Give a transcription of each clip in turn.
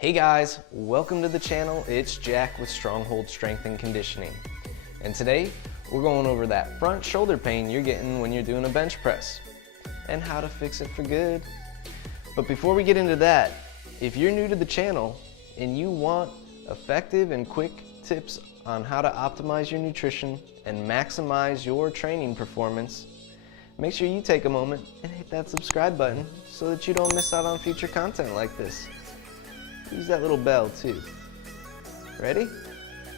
Hey guys, welcome to the channel. It's Jack with Stronghold Strength and Conditioning. And today, we're going over that front shoulder pain you're getting when you're doing a bench press and how to fix it for good. But before we get into that, if you're new to the channel and you want effective and quick tips on how to optimize your nutrition and maximize your training performance, make sure you take a moment and hit that subscribe button so that you don't miss out on future content like this. Use that little bell too. Ready?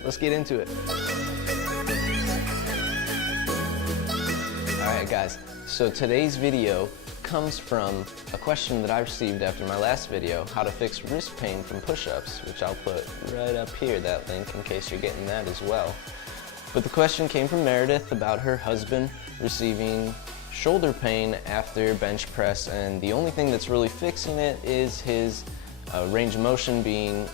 Let's get into it. Alright guys, so today's video comes from a question that I received after my last video, how to fix wrist pain from push-ups, which I'll put right up here, that link, in case you're getting that as well. But the question came from Meredith about her husband receiving shoulder pain after bench press, and the only thing that's really fixing it is his range of motion being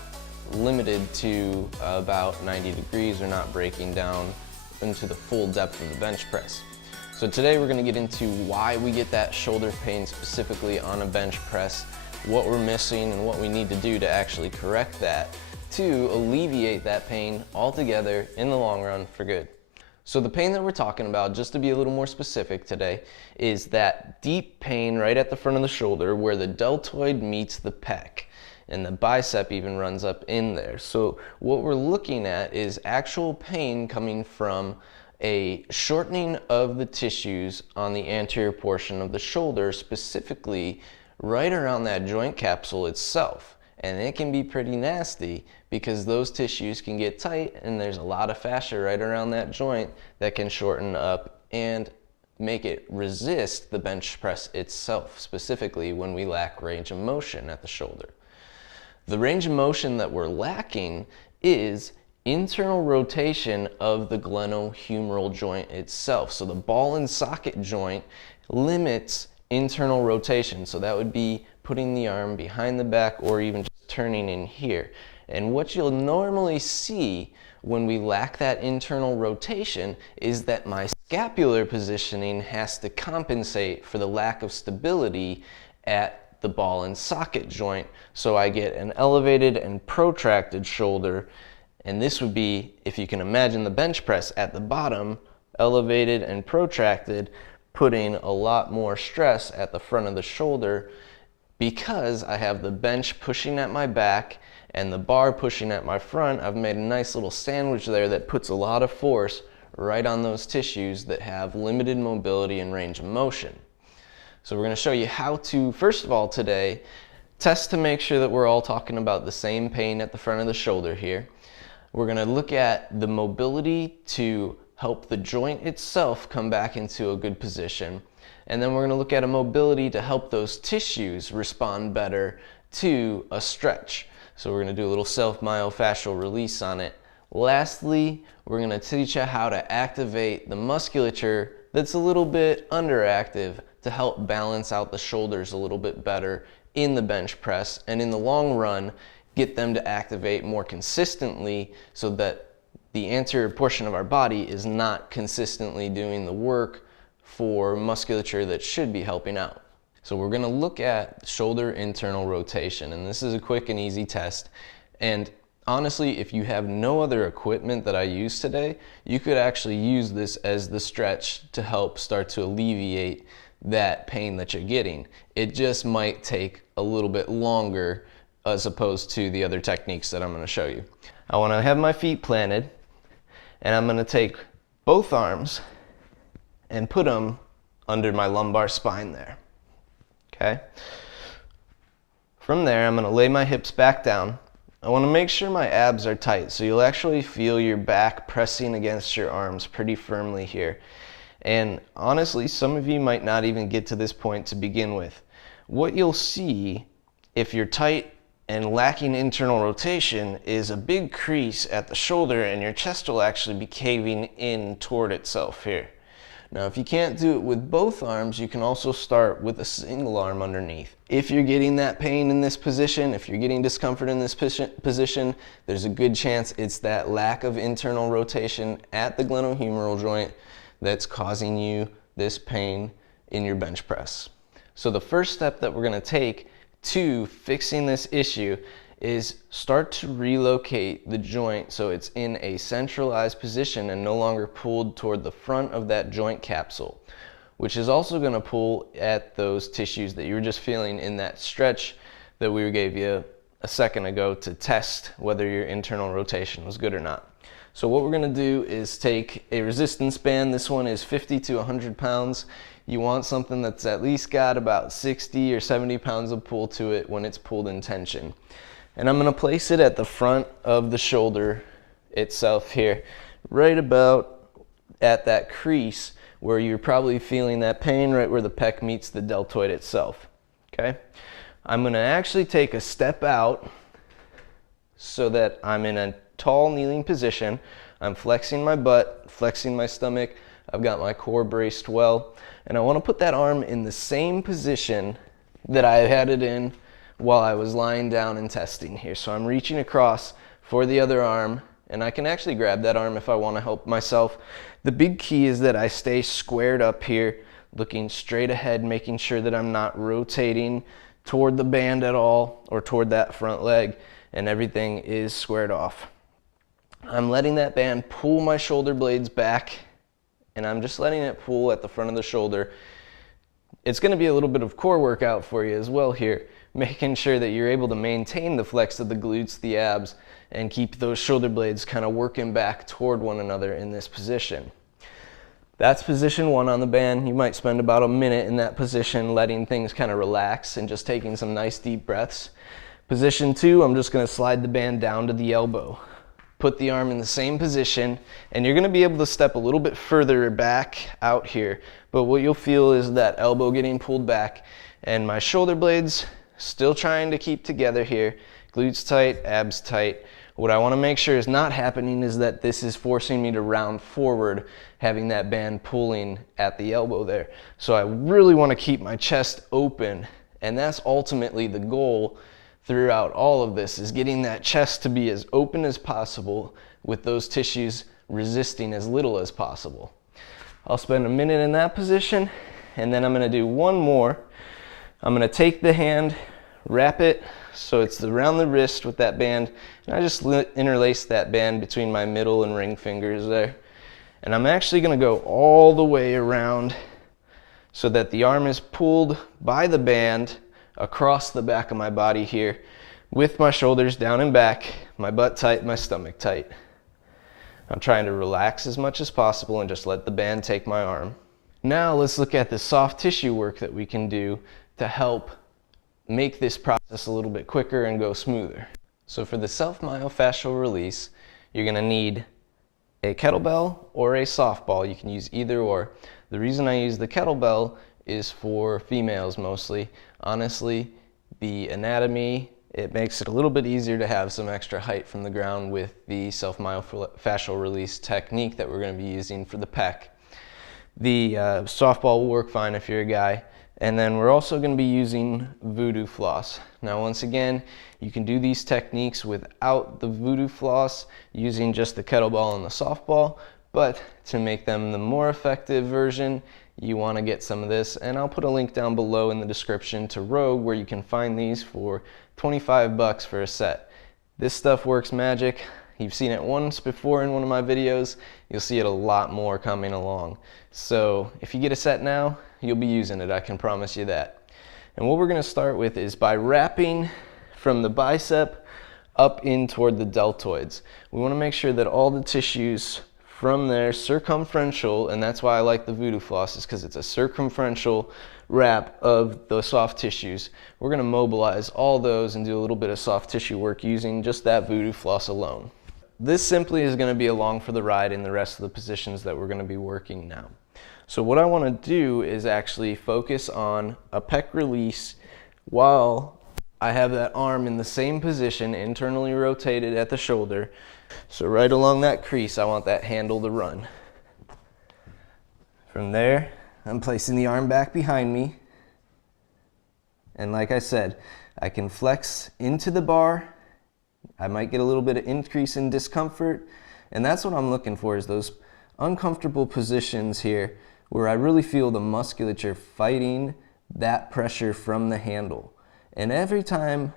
limited to about 90 degrees or not breaking down into the full depth of the bench press. So today we're going to get into why we get that shoulder pain specifically on a bench press, what we're missing and what we need to do to actually correct that to alleviate that pain altogether in the long run for good. So the pain that we're talking about, just to be a little more specific today, is that deep pain right at the front of the shoulder where the deltoid meets the pec. And the bicep even runs up in there. So what we're looking at is actual pain coming from a shortening of the tissues on the anterior portion of the shoulder, specifically right around that joint capsule itself. And it can be pretty nasty because those tissues can get tight and there's a lot of fascia right around that joint that can shorten up and make it resist the bench press itself, specifically when we lack range of motion at the shoulder. The range of motion that we're lacking is internal rotation of the glenohumeral joint itself. So the ball and socket joint limits internal rotation. So that would be putting the arm behind the back or even just turning in here. And what you'll normally see when we lack that internal rotation is that my scapular positioning has to compensate for the lack of stability at the ball and socket joint, so I get an elevated and protracted shoulder. And this would be, if you can imagine the bench press at the bottom, elevated and protracted, putting a lot more stress at the front of the shoulder because I have the bench pushing at my back and the bar pushing at my front. I've made a nice little sandwich there that puts a lot of force right on those tissues that have limited mobility and range of motion. So we're going to show you how to, first of all today, test to make sure that we're all talking about the same pain at the front of the shoulder here. We're going to look at the mobility to help the joint itself come back into a good position. And then we're going to look at a mobility to help those tissues respond better to a stretch. So we're going to do a little self-myofascial release on it. Lastly, we're going to teach you how to activate the musculature that's a little bit underactive to help balance out the shoulders a little bit better in the bench press, and in the long run get them to activate more consistently so that the anterior portion of our body is not consistently doing the work for musculature that should be helping out. So we're going to look at shoulder internal rotation, and this is a quick and easy test. And honestly, if you have no other equipment that I use today, you could actually use this as the stretch to help start to alleviate that pain that you're getting. It just might take a little bit longer as opposed to the other techniques that I'm going to show you. I want to have my feet planted, and I'm going to take both arms and put them under my lumbar spine there. Okay? From there, I'm going to lay my hips back down. I want to make sure my abs are tight, so you'll actually feel your back pressing against your arms pretty firmly here. And honestly, some of you might not even get to this point to begin with. What you'll see if you're tight and lacking internal rotation is a big crease at the shoulder, and your chest will actually be caving in toward itself here. Now, if you can't do it with both arms, you can also start with a single arm underneath. If you're getting that pain in this position, if you're getting discomfort in this position, there's a good chance it's that lack of internal rotation at the glenohumeral joint that's causing you this pain in your bench press. So the first step that we're going to take to fixing this issue is start to relocate the joint so it's in a centralized position and no longer pulled toward the front of that joint capsule, which is also going to pull at those tissues that you were just feeling in that stretch that we gave you a second ago to test whether your internal rotation was good or not. So what we're going to do is take a resistance band. This one is 50 to 100 pounds. You want something that's at least got about 60 or 70 pounds of pull to it when it's pulled in tension. And I'm going to place it at the front of the shoulder itself here, right about at that crease where you're probably feeling that pain, right where the pec meets the deltoid itself. Okay? I'm going to actually take a step out so that I'm in a tall kneeling position. I'm flexing my butt, flexing my stomach. I've got my core braced well. And I want to put that arm in the same position that I had it in while I was lying down and testing here. So I'm reaching across for the other arm, and I can actually grab that arm if I want to help myself. The big key is that I stay squared up here, looking straight ahead, making sure that I'm not rotating toward the band at all or toward that front leg, and everything is squared off. I'm letting that band pull my shoulder blades back, and I'm just letting it pull at the front of the shoulder. It's going to be a little bit of core workout for you as well here, making sure that you're able to maintain the flex of the glutes, the abs, and keep those shoulder blades kind of working back toward one another in this position. That's position one on the band. You might spend about a minute in that position, letting things kind of relax and just taking some nice deep breaths. Position two, I'm just going to slide the band down to the elbow. Put the arm in the same position, and you're going to be able to step a little bit further back out here, but what you'll feel is that elbow getting pulled back, and my shoulder blades still trying to keep together here, glutes tight, abs tight. What I want to make sure is not happening is that this is forcing me to round forward, having that band pulling at the elbow there. So I really want to keep my chest open, and that's ultimately the goal throughout all of this, is getting that chest to be as open as possible with those tissues resisting as little as possible. I'll spend a minute in that position, and then I'm going to do one more. I'm going to take the hand, wrap it so it's around the wrist with that band, and I just interlace that band between my middle and ring fingers there. And I'm actually going to go all the way around so that the arm is pulled by the band across the back of my body here, with my shoulders down and back, my butt tight, my stomach tight. I'm trying to relax as much as possible and just let the band take my arm. Now let's look at the soft tissue work that we can do to help make this process a little bit quicker and go smoother. So for the self-myofascial release, you're going to need a kettlebell or a softball. You can use either or. The reason I use the kettlebell is for females mostly. Honestly, the anatomy, it makes it a little bit easier to have some extra height from the ground with the self-myofascial release technique that we're going to be using for the pec. The softball will work fine if you're a guy. And then we're also going to be using VOODOO floss. Now once again, you can do these techniques without the VOODOO floss, using just the kettlebell and the softball, but to make them the more effective version, you want to get some of this, and I'll put a link down below in the description to Rogue where you can find these for 25 bucks for a set. This stuff works magic. You've seen it once before in one of my videos. You'll see it a lot more coming along. So if you get a set now, you'll be using it, I can promise you that. And what we're going to start with is by wrapping from the bicep up in toward the deltoids. We want to make sure that all the tissues from there circumferential, and that's why I like the VOODOO floss, is because it's a circumferential wrap of the soft tissues. We're going to mobilize all those and do a little bit of soft tissue work using just that VOODOO floss alone. This simply is going to be along for the ride in the rest of the positions that we're going to be working now. So what I want to do is actually focus on a pec release while I have that arm in the same position, internally rotated at the shoulder. So right along that crease, I want that handle to run. From there, I'm placing the arm back behind me. And like I said, I can flex into the bar. I might get a little bit of increase in discomfort. And that's what I'm looking for, is those uncomfortable positions here where I really feel the musculature fighting that pressure from the handle. And every time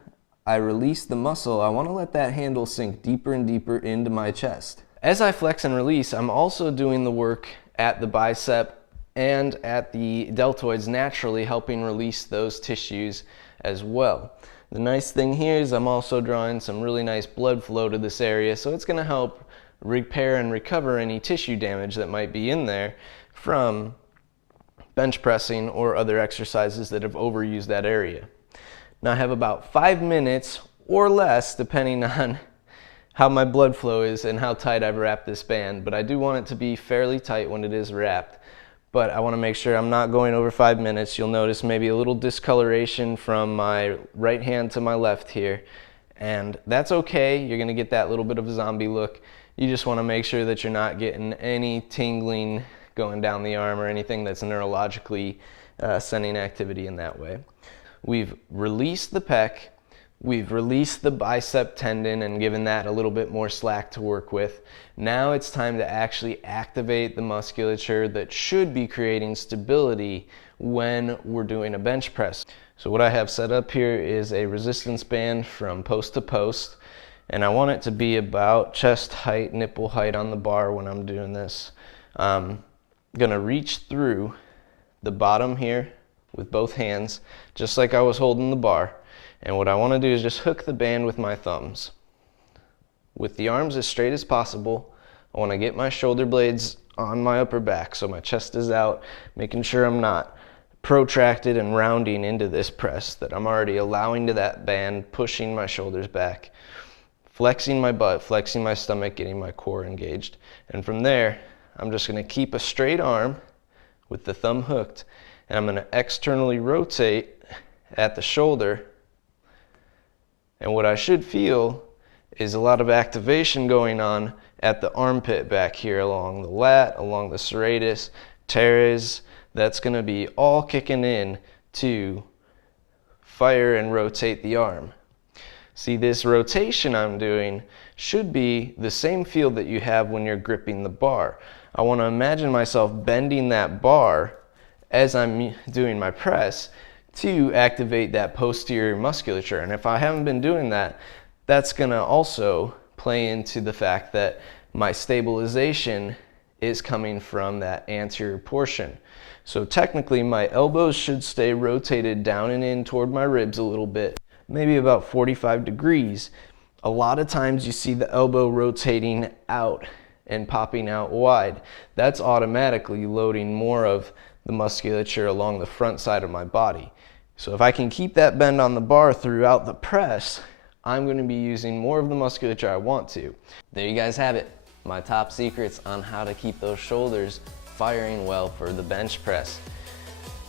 I release the muscle, I want to let that handle sink deeper and deeper into my chest. As I flex and release, I'm also doing the work at the bicep and at the deltoids, naturally helping release those tissues as well. The nice thing here is I'm also drawing some really nice blood flow to this area, so it's going to help repair and recover any tissue damage that might be in there from bench pressing or other exercises that have overused that area. Now I have about 5 minutes or less, depending on how my blood flow is and how tight I've wrapped this band, but I do want it to be fairly tight when it is wrapped. But I want to make sure I'm not going over 5 minutes. You'll notice maybe a little discoloration from my right hand to my left here, and that's okay. You're going to get that little bit of a zombie look. You just want to make sure that you're not getting any tingling going down the arm or anything that's neurologically sending activity in that way. We've released the pec, we've released the bicep tendon and given that a little bit more slack to work with. Now it's time to actually activate the musculature that should be creating stability when we're doing a bench press. So what I have set up here is a resistance band from post to post, and I want it to be about chest height, nipple height on the bar when I'm doing this. I'm gonna reach through the bottom here with both hands, just like I was holding the bar. And what I want to do is just hook the band with my thumbs. With the arms as straight as possible, I want to get my shoulder blades on my upper back so my chest is out, making sure I'm not protracted and rounding into this press, that I'm already allowing to that band, pushing my shoulders back, flexing my butt, flexing my stomach, getting my core engaged. And from there, I'm just going to keep a straight arm with the thumb hooked, and I'm going to externally rotate at the shoulder. And what I should feel is a lot of activation going on at the armpit back here, along the lat, along the serratus, teres. That's going to be all kicking in to fire and rotate the arm. See, this rotation I'm doing should be the same feel that you have when you're gripping the bar. I want to imagine myself bending that bar as I'm doing my press to activate that posterior musculature. And if I haven't been doing that, that's going to also play into the fact that my stabilization is coming from that anterior portion. So technically my elbows should stay rotated down and in toward my ribs a little bit, maybe about 45 degrees. A lot of times you see the elbow rotating out and popping out wide. That's automatically loading more of the musculature along the front side of my body. So if I can keep that bend on the bar throughout the press, I'm going to be using more of the musculature I want to. There you guys have it, my top secrets on how to keep those shoulders firing well for the bench press.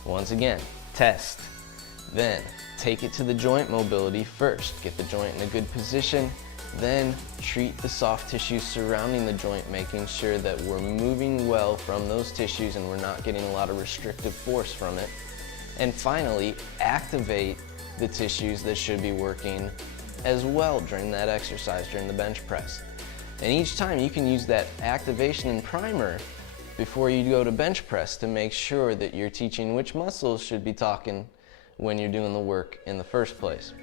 Once again, test, then take it to the joint mobility first. Get the joint in a good position, then treat the soft tissues surrounding the joint, making sure that we're moving well from those tissues and we're not getting a lot of restrictive force from it. And finally, activate the tissues that should be working as well during that exercise, during the bench press. And each time you can use that activation and primer before you go to bench press to make sure that you're teaching which muscles should be talking when you're doing the work in the first place.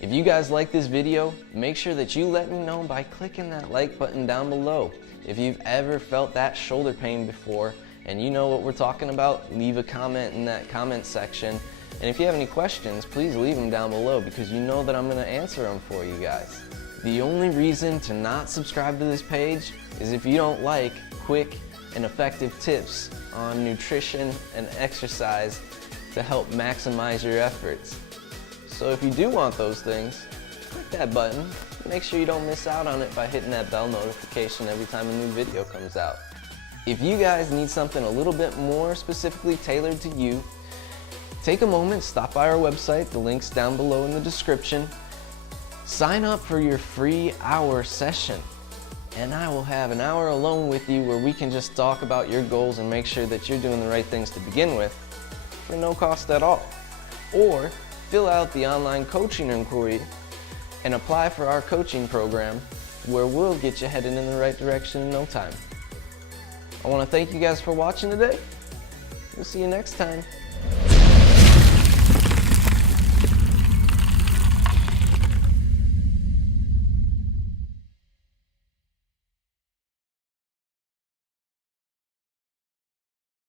If you guys like this video, make sure that you let me know by clicking that like button down below. If you've ever felt that shoulder pain before and you know what we're talking about, leave a comment in that comment section. And if you have any questions, please leave them down below because you know that I'm going to answer them for you guys. The only reason to not subscribe to this page is if you don't like quick and effective tips on nutrition and exercise to help maximize your efforts. So if you do want those things, click that button. Make sure you don't miss out on it by hitting that bell notification every time a new video comes out. If you guys need something a little bit more specifically tailored to you, take a moment, stop by our website, the link's down below in the description. Sign up for your free hour session, and I will have an hour alone with you where we can just talk about your goals and make sure that you're doing the right things to begin with for no cost at all. Or fill out the online coaching inquiry and apply for our coaching program where we'll get you headed in the right direction in no time. I want to thank you guys for watching today. We'll see you next time.